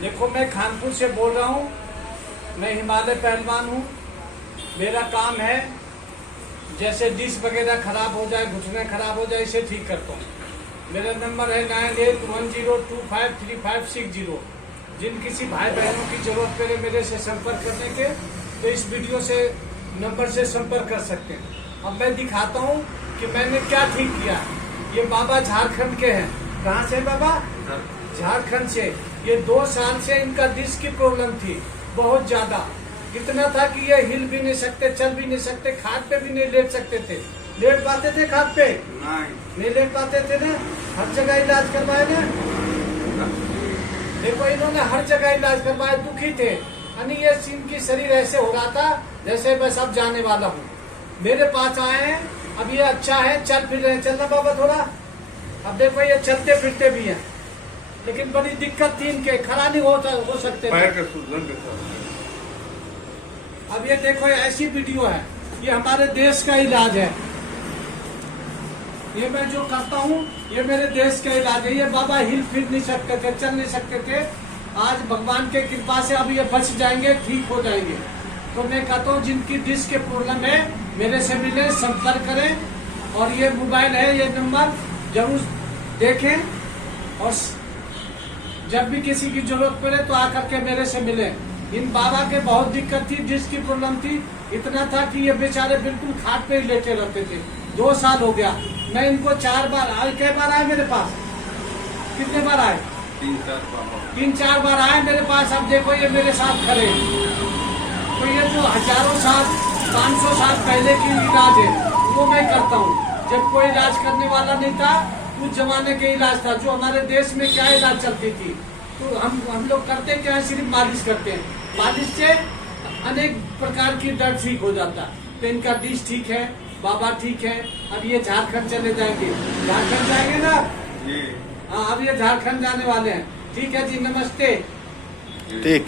देखो, मैं कानपुर से बोल रहा हूँ। मैं हिमालय पहलवान हूँ। मेरा काम है जैसे डिश वगैरह खराब हो जाए, घुटने खराब हो जाए, इसे ठीक करता हूँ। मेरा नंबर है 9810253560। जिन किसी भाई बहनों की जरूरत पड़े मेरे से संपर्क करने के, तो इस वीडियो से नंबर से संपर्क कर सकते हैं। अब मैं दिखाता हूँ कि मैंने क्या ठीक किया। ये बाबा झारखंड के हैं। कहाँ से बाबा? झारखंड से। ये 2 साल से इनका डिस्क की प्रॉब्लम थी, बहुत ज्यादा। इतना था कि ये हिल भी नहीं सकते, चल भी नहीं सकते, खाट पे भी नहीं लेट सकते थे। लेट पाते थे खाट पे? नहीं लेट पाते थे ना। हर जगह इलाज करवाए ना। देखो, इन्होंने हर जगह इलाज करवाए, दुखी थे। यानी ये इनकी शरीर ऐसे हो रहा था जैसे बस अब जाने वाला हूँ। मेरे पास आए हैं, अब ये अच्छा है, चल फिर रहे हैं। चलना बाबा थोड़ा। अब देखो, ये चलते फिरते भी हैं, लेकिन बड़ी दिक्कत थी इनके, खड़ा नहीं हो सकते थे। अब ये देखो, ऐसी वीडियो है। ये हमारे देश का इलाज है। ये मैं जो करता हूँ, ये मेरे देश का इलाज है। ये बाबा हिल फिर नहीं सकते थे, चल नहीं सकते थे। आज भगवान के कृपा से अब ये बच जाएंगे, ठीक हो जाएंगे। तो मैं कहता हूँ, जिनकी डिस्क के प्रॉब्लम है मेरे से मिले, संपर्क करें। और ये मोबाइल है, ये नंबर जरूर देखें। और जब भी किसी की जरूरत पड़े तो आकर के मेरे से मिले। इन बाबा के बहुत दिक्कत थी, डिस्क की प्रॉब्लम थी। इतना था कि ये बेचारे बिल्कुल खाट पे ही लेटे रहते थे। 2 साल हो गया। मैं इनको 4 बार आए। कई बार आए मेरे पास? कितने बार आए? 3-4 बार आए मेरे पास। अब देखो, ये मेरे साथ खड़े हैं। तो ये जो हजारों साल, 500 साल पहले की इलाज है, वो मैं करता हूँ। जब कोई इलाज करने वाला नहीं था, उस जमाने के इलाज था। जो हमारे देश में क्या इलाज चलती थी, तो हम लोग करते क्या है, सिर्फ मालिश करते हैं। मालिश से अनेक प्रकार की दर्द ठीक हो जाता। तो इनका डिश ठीक है, बाबा ठीक है। अब ये झारखंड चले जाएंगे। झारखंड जाएंगे ना? हाँ, अब ये झारखंड जाने वाले हैं। ठीक है जी, नमस्ते। ठीक।